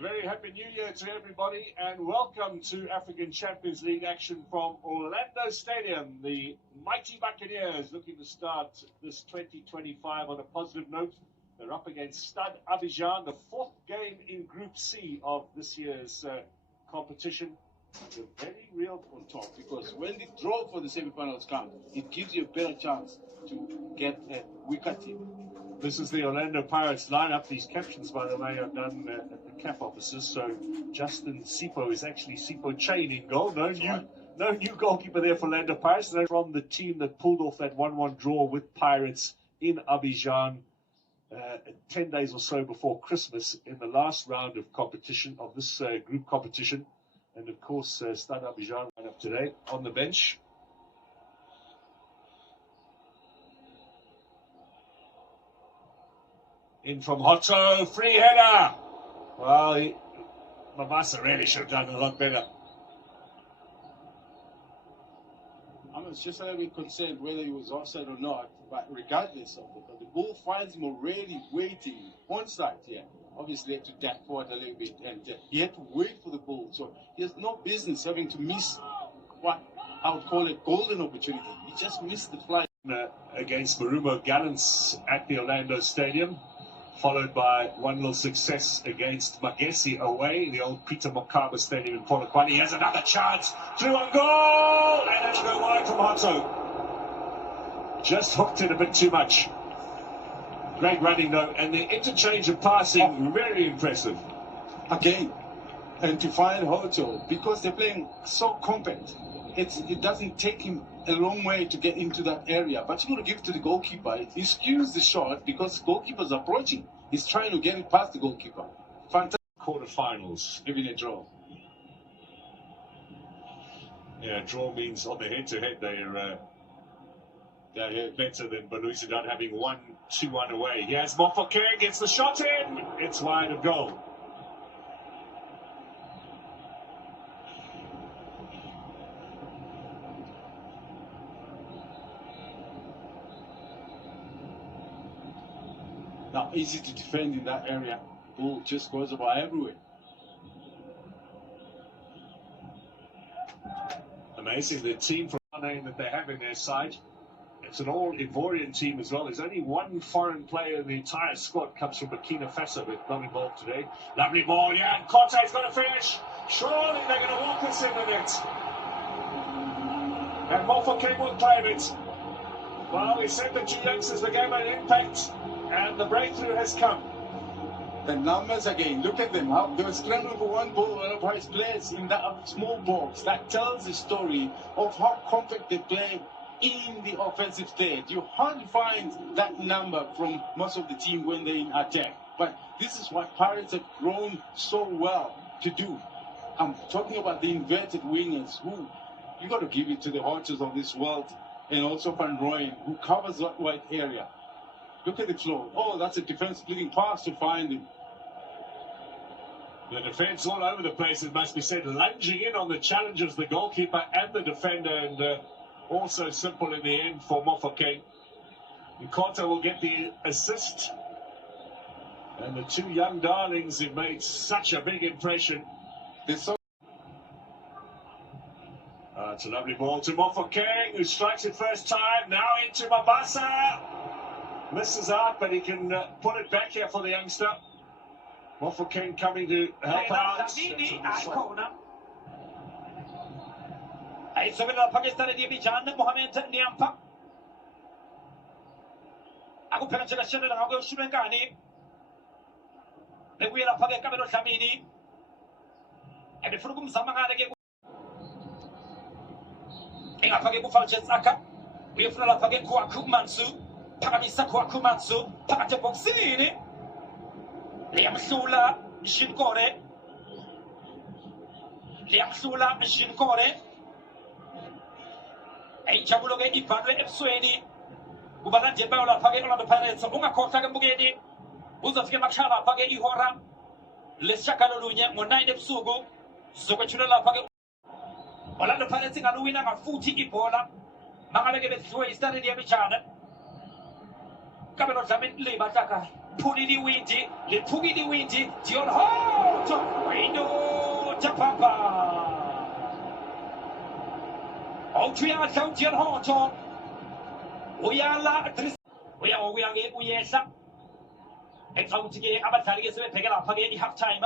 A very happy new year to everybody and welcome to African Champions League action from Orlando Stadium. The mighty Buccaneers looking to start this 2025 on a positive note. They're up against Stade Abidjan, the fourth game in Group C of this year's competition. It's a very real on top because when the draw for the semi-finals come, it gives you a better chance to get a weaker team. This is the Orlando Pirates lineup. These captions, by the way, are done at the CAF offices. So Justin Sipo is actually Sipo Chain in goal. No new goalkeeper there for Orlando Pirates. They're from the team that pulled off that 1-1 draw with Pirates in Abidjan 10 days or so before Christmas in the last round of competition, of this group competition. And of course, Stade Abidjan up today on the bench. In from Hotto, free header. Well, Mabasa really should have done a lot better. I was just a little bit concerned whether he was offside or not, but regardless of it, the ball finds him already waiting onside here. Obviously, had to tap forward a little bit, and he had to wait for the ball. So he has no business having to miss what I would call a golden opportunity. He just missed the fly. Against Marumo Gallants at the Orlando Stadium, followed by 1-0 success against Magesi away, the old Peter Mokaba Stadium in Polokwane. He has another chance, through on goal, and it'll go wide from Hotto. Just hooked it a bit too much. Great running though, and the interchange of passing, very impressive. Again, and to find Hotto, because they're playing so compact, it doesn't take him a long way to get into that area. But you got to give it to the goalkeeper. He skews the shot because the goalkeeper's approaching. He's trying to get it past the goalkeeper. Fantastic. Quarterfinals, Even a draw. Yeah, draw means on the head-to-head they're better than Belouizdad having won 2-1 away. Here's Mofokeng, gets the shot in. It's wide of goal. Now, easy to defend in that area. The ball just goes about everywhere. Amazing, the team from name that they have in their side. It's an all Ivorian team as well. There's only one foreign player in the entire squad comes from Burkina Faso, but not involved today. Lovely ball, yeah, and Conte's got to finish. Surely they're going to walk us in the net. And Mofokeng will claim it. Well, we said the two youngsters were going to have an impact, and the breakthrough has come. The numbers again, look at them, how they were scrambling for one ball, one of his players in that small box. That tells the story of how compact they play in the offensive state. You hardly find that number from most of the team when they're in attack. But this is what Pirates have grown so well to do. I'm talking about the inverted wingers who, you got to give it to the Hottos of this world, and also Van Rooyen, who covers that wide area. Look at the flow. Oh, that's a defense splitting pass to find him. The defense all over the place, it must be said, lunging in on the challenges, the goalkeeper and the defender, and also simple in the end for Mofokeng. Nkoto will get the assist. And the two young darlings who made such a big impression. It's a lovely ball to Mofokeng, who strikes it first time. Now into Mabasa. Misses out, but he can put it back here for the youngster. Mofokeng coming to help out. Ay sobra Pakistan di Abidjan Mohamed Niampa. Ako penalty lang ako Shumengani. Leguela page Kamero Dlamini. Ebe funa kumzamangana ke. Engapake ku Falcons aka. Uyefuna lapha ke Kwaku Mansu. Phakamisa Kwaku Mansu phakathi eboxini. Liyamhlula Shinkore. Liyamhlula Shinkore. Jabulo ke ibhalwe ebusweni kubalandeli bayo lapha ke Orlando Pirates ungakhohlwa ke mbukeni uzofika emakhaya lapha ke ihora lesishagalolunye ngo-9 ebusuku zokwethula lapha ke Orlando Pirates ingaluwina futhi ibhola mangabe ke bedliwe i-Stade Abidjan kabe no Dlamini liba hlaka Pulili Windi, Le Pugili Windi, Dion Hoto, Wendo Japapa. Outria Dion Hoto. Uyala Adris. Uyesa. Exautige Abatari Pegala Pagani half time.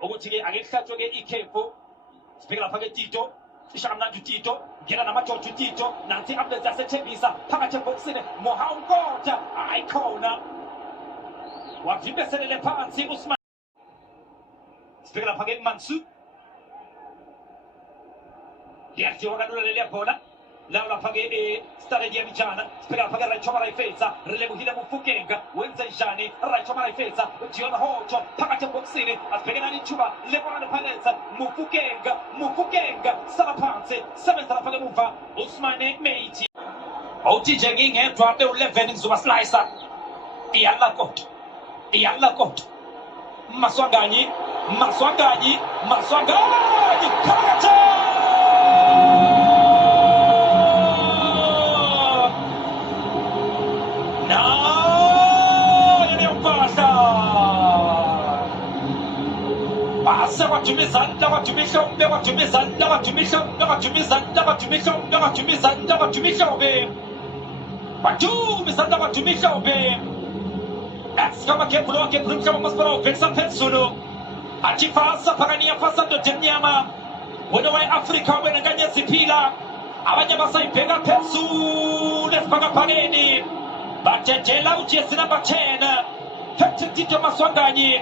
Ogutige Alexa Joge Ikepo. Spegala Pagatito. Shamna Tito. Get an amateur to Tito. Nanti Abda Zassetebisa. Pagacha Boxine. Mohau Gota. Icona. What you best le Pansi Usman. Spegala Paget Mansu. Yes, you are going to Leopola. Laura Paghe Stare di Amiciana, spiega pagare Raicio Maraifezza, Relevo Hida Mufukenga, Wenzel Jani, Raicio Maraifezza, Gion Hocio, Pagate Boxini, a spiegare in Ciuba, Levorane Palezza, Mufukenga, Salapanze, Samantha Pagamufa, Usmane Meiti. Oti Janging and Duarte 11 in Zuma Slicer. Ialla Kot. Maswangani, Kagata! Africa wenaganya zipila abanya basai pega pensu les paga pageni bachetela ujesina bachena hetitito maswanganyi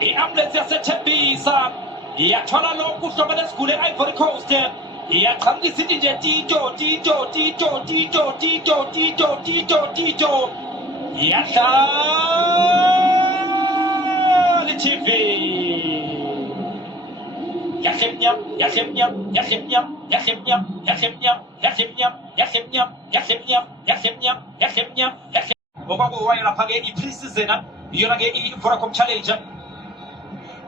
iambulance yasetembisa iyathola lokhu hlobele skule Ivory Coast iyaqhamisa nje tito iyadlala TV Yasemnyam. Okwakuyila phake i-pre-season iyona-ke i-Vodacom Challenge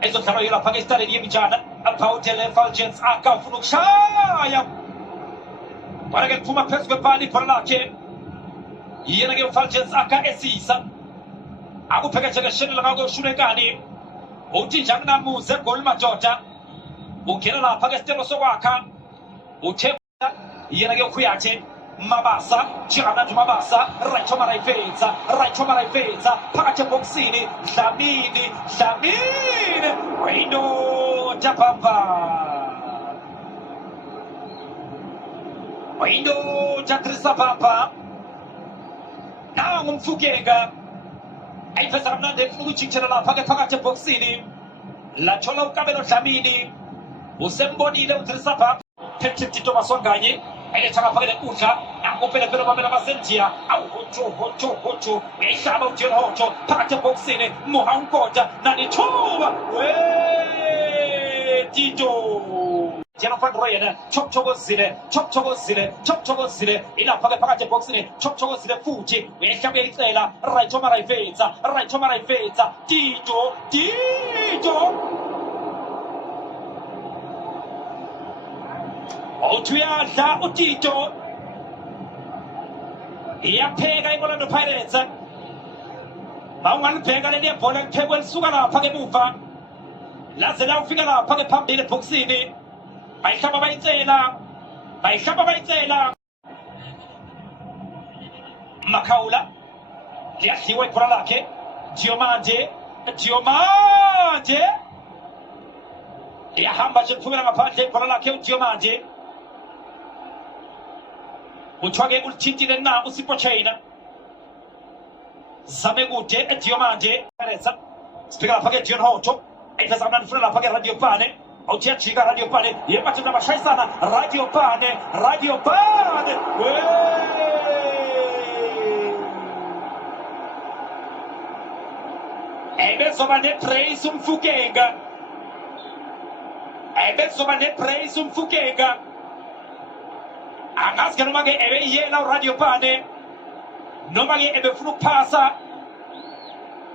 ezodlalwa yona phake esitadeni yemijana abhawudele Fulgence akafuna ukushaya kodwa-ke kuphuma phezu kwebhali ibhola lakhe yena-ke uFulgence aka esisa akuphekejekeshelela ngakoshulekani uthi njangunamuze egoli madoda ungena lapha ke sitelo sokwakha uthe yena-ke ukhuyathe Mabasa, Gianna Mabasa, Raicio Maraifezza, phakathi ebhokisini, Dlamini, Wendo Japapa. Wendo Jatrisa Papa. Nangu Mfukega. Ayifeza mnandi efuna ukujikijela lapha ke phakathi ebhokisini. Lathola ukabelo Dlamini. Usembonile uTrisa Papa. Thethetito Maswanganye. Ayethanga phakele kudla nakupelepele bamela basentia hotsho ehlaba uJohn Hotsho phakathi ebhokisini Moha Nkota nanithuba Tito Jeno van Rooyen chokchokozile ilapha ke phakathi ebhokisini chokchokozile futhi ehlaba icela Raicio Maraifezza Tito Outuyadla uTito iyapheka iOrlando Pirates bawungalibheka leli bhola liphekwe lisuka lapha ke emuva laze la ufika lapha ke phambili ebhokisini bayihlaba bayicela Makhawula liyadliwa ibhola lakhe Diomande liyahamba nje kuphumela ngaphandle ibhola lakhe uDiomande Uchwage ulithintile na uSipho Chaina zame kude eDiomande Pereza speaker lapha ke Dion Hotsho ayifeza kamnandi funa lapha ke Radio Pane awuthiyajika Radio Pane yebathi nabashayisana Radio Pane ebezoba nepraise umfukenga angazi ke noma ke ebeyiyela uRadio Pane noma ke ebefuna ukuphasa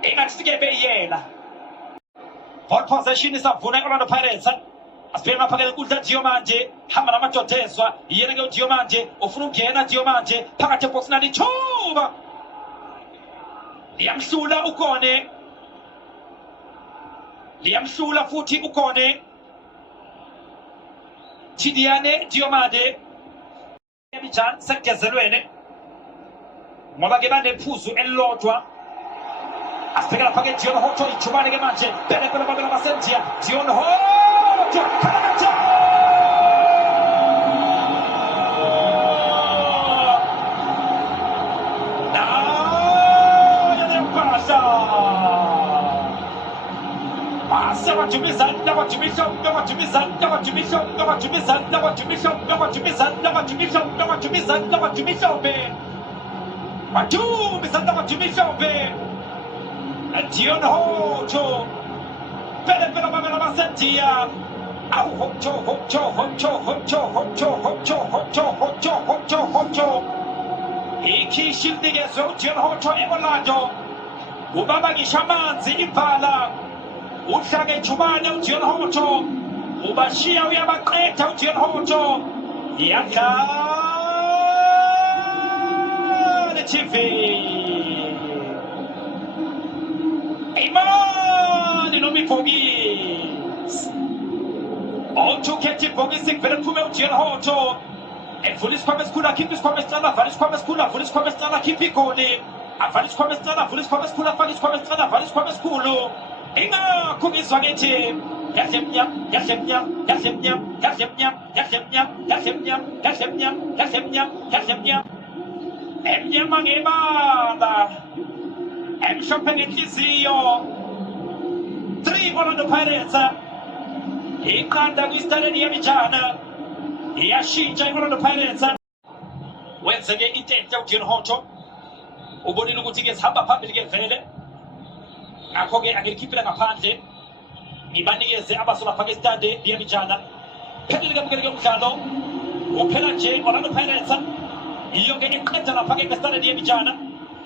engathi ke ebeyiyela ball possession isavuna iOrlando Pirates asibheke lapha ke kudla Diomande hamba namadodezwa yena ke uDiomande ufuna ukungena Diomande phakathi ebhokisini ithuba liyamhlula ukone, liyamhlula futhi ukone. Tidiane Diomande Abidjan sekezelwene ngoba ke banephuzu elilodwa asibheka lapha ke Dion Hoto ijubane ke manje bele babela basentia Dion Hoto kanacha Dion Hoto bela basentia au Hoto iki shildige so Dion Hoto ebolado ubaba ngishamanzi ibhala uhlake ijubane uDion Hoto ubashiya uyabaqetha uDion Hoto yadlala TV imani nomifogisi ontukhethi ibhokisi kuvele kuphume uDion Hoto evula isikhwama esikhulu akhipha isikhwama esicala avala isikhwama esikhulu avula isikhwama esicala akhipha igoli avala isikhwama esicala avula isikhwama esikhulu afaka isikhwama esicala avala isikhwama esikhulu ingakho ngizwa ngithi emnyama ngebala emhlophe ngenhliziyo 3 Orlando Pirates iqanda kwisitadeni yabijana iyashintsha i-Orlando Pirates wenzeke intente uDion Hoto ubonile ukuthi-ke sihamba phambili-ke vele ngakho-ke angilikhiphela ngaphandle ngibanikeze abasolapha ke-stade liyabijana phelile kemukeleke umdlalo uphela nje Orlando Pirates iyo-ke iqeda lapha-ke ngestade liyabijana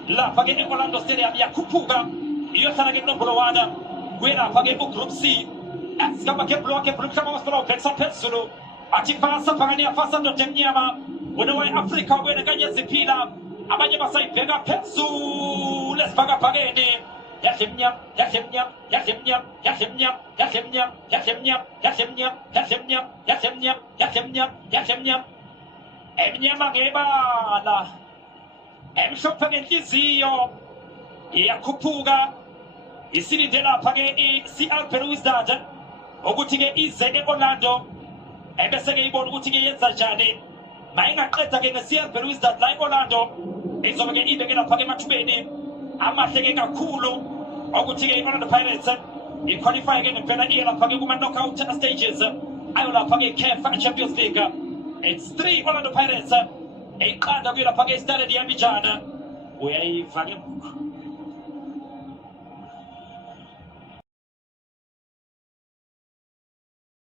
lapha-ke e-Orlando Stadium yakhuphuka iyohlala-ke inombolo 1 kuye lapha-ke u-Group C sikamba-ke bloke bulumhlaba wamasipala ubhekisa phezulu athi fasa phakani yafasa ndoda emnyama wena waye-Afrika wena kanye ziphila abanye basayibheka phezulu esibhakabhakeni emnyama ngebala emhlophe ngenhliziyo iyakhuphuka isilinde lapha-ke i-CR Belouizdad ukuthi-ke ize e-Orlando ebese-ke ibona ukuthi-ke yenza njani mayingaqeda-ke nge-CR Belouizdad la e-Orlando izobe-ke ibeke lapha-ke emathubeni amahle-ke kakhulu ukuthi-ke i-Orlando Pirates iqualify-ke ngempela iye lapha-ke kuma-knockout stages ayo lapha-ke i-CAF Champions League. It's 3 Orlando Pirates iqanda kuye lapha-ke istade liyabijana uyayiva ke